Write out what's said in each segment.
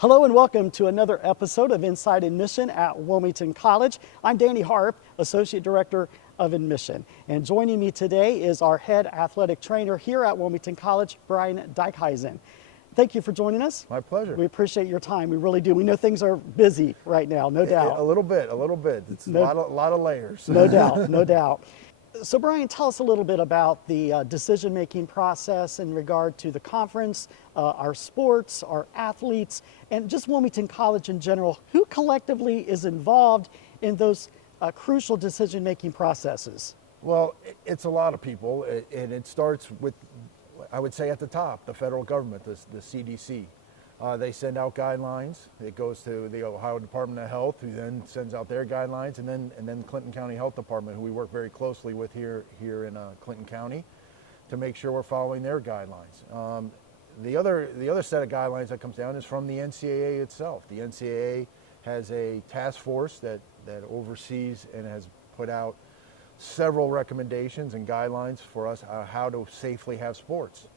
Hello and welcome to another episode of Inside Admission at Wilmington College. I'm Danny Harp, Associate Director of Admission. And joining me today is our head athletic trainer here at Wilmington College, Brian Dykhuizen. Thank you for joining us. My pleasure. We appreciate your time. We really do. We know things are busy right now, no doubt. A little bit. It's a lot of layers. No doubt, no doubt. So Brian, tell us a little bit about the decision-making process in regard to the conference, our sports, our athletes, and just Wilmington College in general. Who collectively is involved in those crucial decision-making processes? Well, it's a lot of people, and it starts with, I would say at the top, the federal government, the CDC. They send out guidelines. It goes to the Ohio Department of Health, who then sends out their guidelines, and then Clinton County Health Department, who we work very closely with here in Clinton County, to make sure we're following their guidelines. The other set of guidelines that comes down is from the NCAA itself. The NCAA has a task force that oversees and has put out several recommendations and guidelines for us how to safely have sports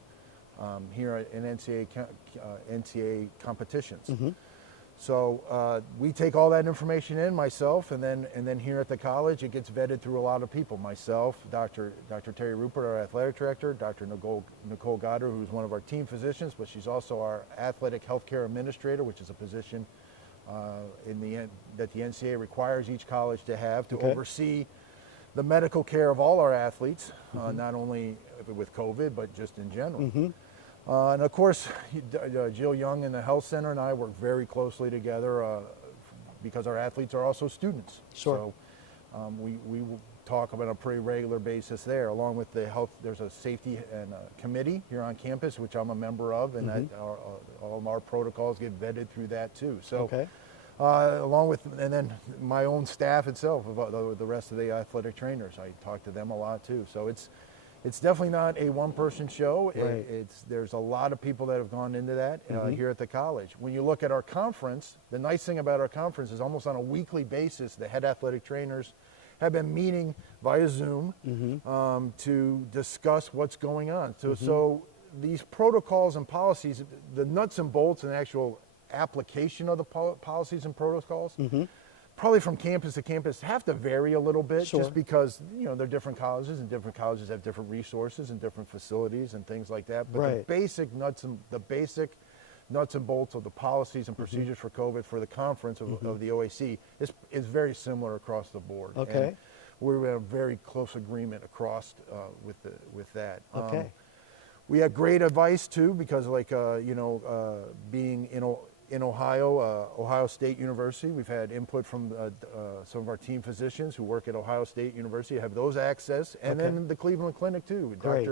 here in NCAA competitions. Mm-hmm. So we take all that information in, myself, and then here at the college, it gets vetted through a lot of people. Myself, Dr. Terry Rupert, our athletic director, Dr. Nicole Goddard, who's one of our team physicians, but she's also our athletic healthcare administrator, which is a position that the NCAA requires each college to have to oversee the medical care of all our athletes, not only with COVID, but just in general. Mm-hmm. And of course, Jill Young in the health center and I work very closely together because our athletes are also students. Sure. So we will talk about on a pretty regular basis there, along with the health. There's a safety and committee here on campus, which I'm a member of, and all of our protocols get vetted through that too. So. Okay. Along with, and then my own staff itself, the rest of the athletic trainers, I talk to them a lot too. So it's definitely not a one-person show. Right. There's a lot of people that have gone into that here at the college. When you look at our conference, the nice thing about our conference is almost on a weekly basis, the head athletic trainers have been meeting via Zoom to discuss what's going on. So these protocols and policies, the nuts and bolts and actual application of the policies and protocols, probably from campus to campus, have to vary a little bit, just because they're different colleges, and different colleges have different resources and different facilities and things like that. But the basic nuts and bolts of the policies and procedures for COVID for the conference of the OAC is very similar across the board. Okay, and we're in a very close agreement across with that. Okay, we have great advice too, because being in Ohio State University, we've had input from some of our team physicians who work at Ohio State University, have those access, and then the Cleveland Clinic too. Great.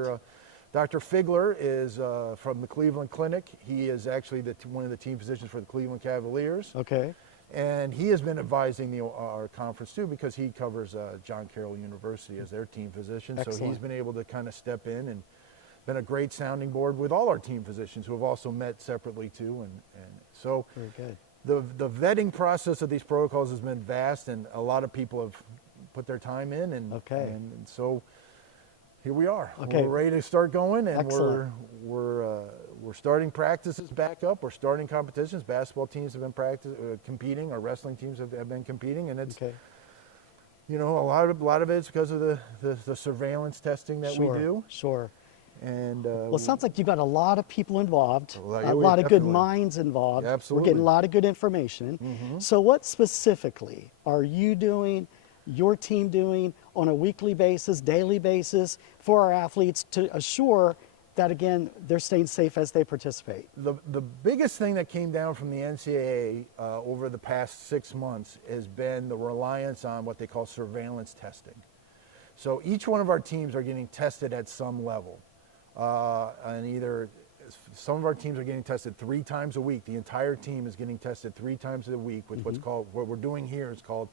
Dr. Figler is from the Cleveland Clinic. He is actually one of the team physicians for the Cleveland Cavaliers. Okay. And he has been advising our conference too, because he covers John Carroll University as their team physician. Excellent. So he's been able to kind of step in and been a great sounding board with all our team physicians, who have also met separately too, and so very good. The vetting process of these protocols has been vast, and a lot of people have put their time in, and so here we are. Okay. We're ready to start going, and Excellent. we're starting practices back up. We're starting competitions. Basketball teams have been competing. Our wrestling teams have been competing, and it's a lot of it is because of the surveillance testing that we do. Sure. And well, it sounds like you've got a lot of people involved, a lot of good minds involved. Absolutely. We're getting a lot of good information. So what specifically are you doing, your team doing on a weekly basis, daily basis for our athletes to assure that, again, they're staying safe as they participate? The biggest thing that came down from the NCAA over the past 6 months has been the reliance on what they call surveillance testing. So each one of our teams are getting tested at some level. And some of our teams are getting tested 3 times a week. The entire team is getting tested 3 times a week with what we're doing here is called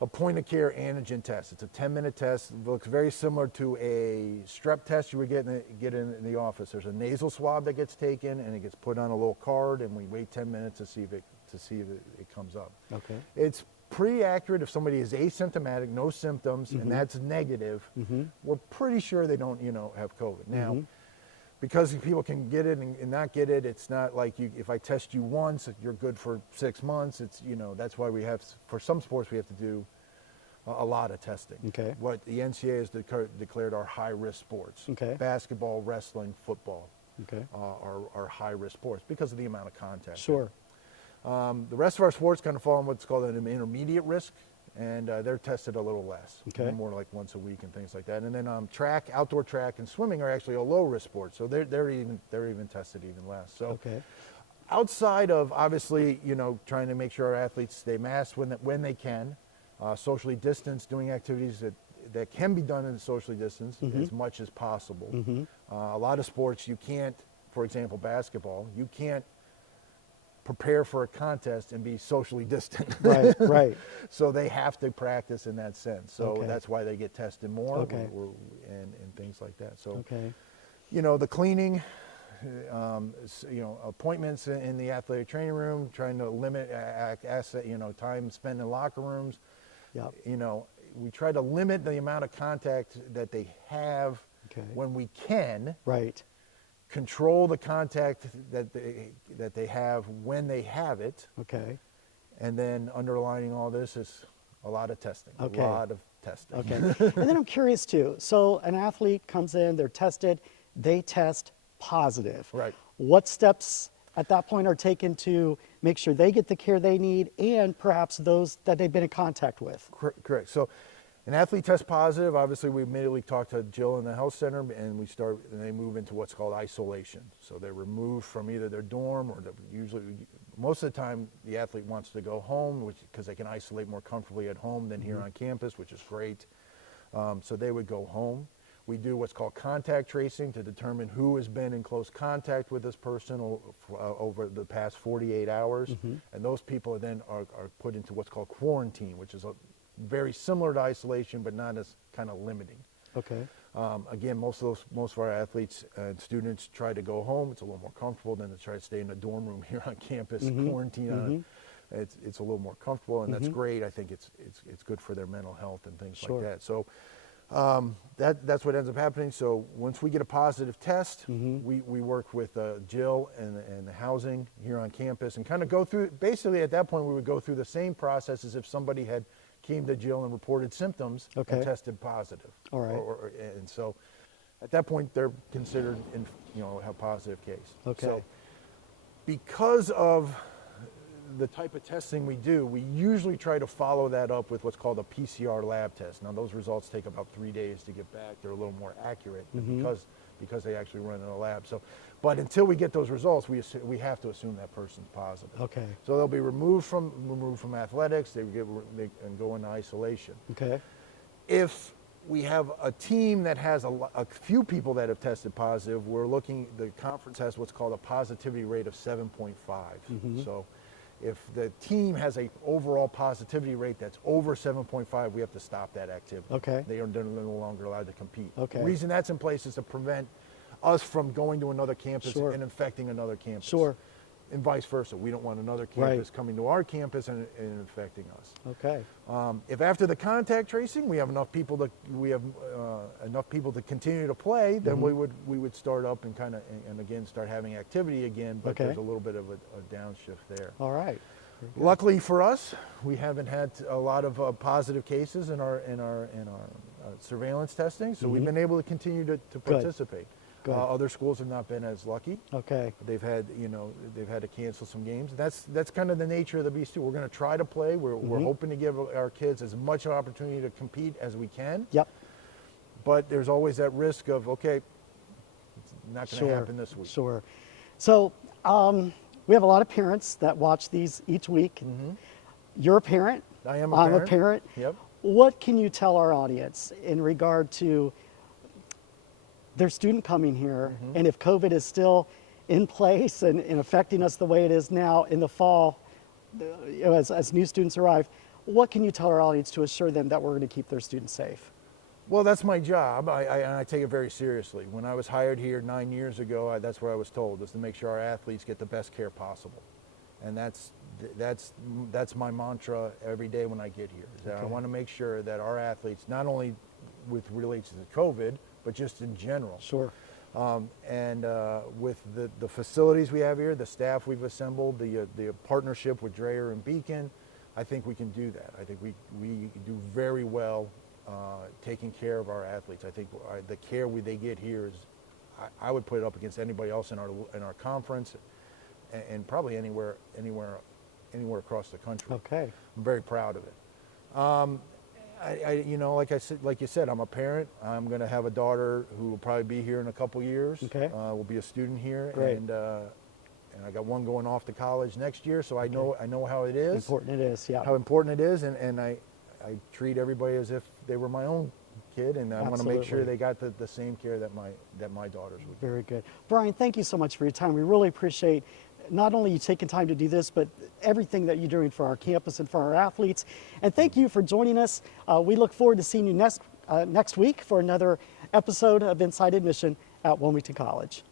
a point-of-care antigen test. It's a 10-minute test. It looks very similar to a strep test you would get in the office. There's a nasal swab that gets taken, and it gets put on a little card, and we wait 10 minutes to see if it comes up. Okay. It's pretty accurate if somebody is asymptomatic, no symptoms, and that's negative. We're pretty sure they don't, have COVID. Now, because people can get it and not get it, it's not like if I test you once, you're good for 6 months. It's, that's why we have, for some sports, we have to do a lot of testing. Okay. What the NCAA has declared are high-risk sports. Okay. Basketball, wrestling, football Okay. are high-risk sports because of the amount of contact. Sure. The rest of our sports kind of fall in what's called an intermediate risk, and they're tested a little less, Okay. more like once a week and things like that. And then track, outdoor track, and swimming are actually a low-risk sport, so they're even tested even less. So Okay. outside of obviously trying to make sure our athletes stay masked when they can, socially distanced, doing activities that can be done in socially distanced as much as possible. A lot of sports you can't, for example, basketball, you can't prepare for a contest and be socially distant. Right, right. So they have to practice in that sense. So Okay. that's why they get tested more Okay. and things like that. So, Okay. the cleaning, appointments in the athletic training room, trying to limit time spent in locker rooms. Yep. We try to limit the amount of contact that they have Okay. when we can. Right. Control the contact that they have when they have it, Okay. and then underlining all this is a lot of testing. Okay. A lot of testing. Okay. And then I'm curious too. So an athlete comes in, they're tested, they test positive. Right. What steps at that point are taken to make sure they get the care they need and perhaps those that they've been in contact with? Correct. So an athlete tests positive. Obviously, we immediately talk to Jill in the health center, and they move into what's called isolation. So they're removed from either their dorm or most of the time the athlete wants to go home, because they can isolate more comfortably at home than here on campus, which is great. So they would go home. We do what's called contact tracing to determine who has been in close contact with this person over the past 48 hours. And those people then are put into what's called quarantine, which is very similar to isolation, but not as kind of limiting. Okay. Again, most of our athletes and students try to go home. It's a little more comfortable than to try to stay in a dorm room here on campus, quarantine. It's a little more comfortable, and that's great. I think it's good for their mental health and things like that. So that's what ends up happening. So once we get a positive test, we work with Jill and the housing here on campus and kind of go through. Basically, at that point, we would go through the same process as if somebody had came to Jill and reported symptoms and tested positive. All right. And so at that point, they're considered a positive case. Okay. So because of the type of testing we do, we usually try to follow that up with what's called a PCR lab test. Now, those results take about 3 days to get back. They're a little more accurate because they actually run in a lab. So, but until we get those results, we have to assume that person's positive. Okay. So they'll be removed from athletics. They and go into isolation. Okay. If we have a team that has a few people that have tested positive, the conference has what's called a positivity rate of 7.5. So if the team has an overall positivity rate that's over 7.5, we have to stop that activity. Okay. They are no longer allowed to compete. Okay. The reason that's in place is to prevent us from going to another campus Sure. and infecting another campus. Sure. And vice versa. We don't want another campus coming to our campus and infecting us. Okay. If after the contact tracing we have enough people to continue to play, then we would start up and again start having activity again. But there's a little bit of a downshift there. All right. Luckily for us, we haven't had a lot of positive cases in our surveillance testing, so we've been able to continue to participate. Good. Other schools have not been as lucky. Okay. They've had to cancel some games. That's kind of the nature of the beast too. We're going to try to play. We're hoping to give our kids as much opportunity to compete as we can. Yep. But there's always that risk of it's not going to happen this week. Sure. So we have a lot of parents that watch these each week. You're a parent. I am a I'm parent. a parent. Yep. What can you tell our audience in regard to their student coming here, and if COVID is still in place and affecting us the way it is now in the fall, as new students arrive, what can you tell our audience to assure them that we're going to keep their students safe? Well, that's my job. I take it very seriously. When I was hired here 9 years ago, that's what I was told, is to make sure our athletes get the best care possible. And that's my mantra every day when I get here. Is that I want to make sure that our athletes, not only with relations to COVID, but just in general. Sure. With the facilities we have here, the staff we've assembled, the partnership with Dreyer and Beacon, I think we can do that. I think we do very well taking care of our athletes. I think the care they get here is, I would put it up against anybody else in our conference, and probably anywhere across the country. Okay. I'm very proud of it. You know, like you said, I'm a parent. I'm going to have a daughter who will probably be here in a couple years. Okay. Will be a student here. Great. And I got one going off to college next year, so I know how it is. Important it is, yeah. How important it is, and I treat everybody as if they were my own kid, and I want to make sure they got the same care that my daughters would. Very good. Brian, thank you so much for your time. We really appreciate not only you taking time to do this, but everything that you're doing for our campus and for our athletes. And thank you for joining us. We look forward to seeing you next week for another episode of Inside Admission at Wilmington College.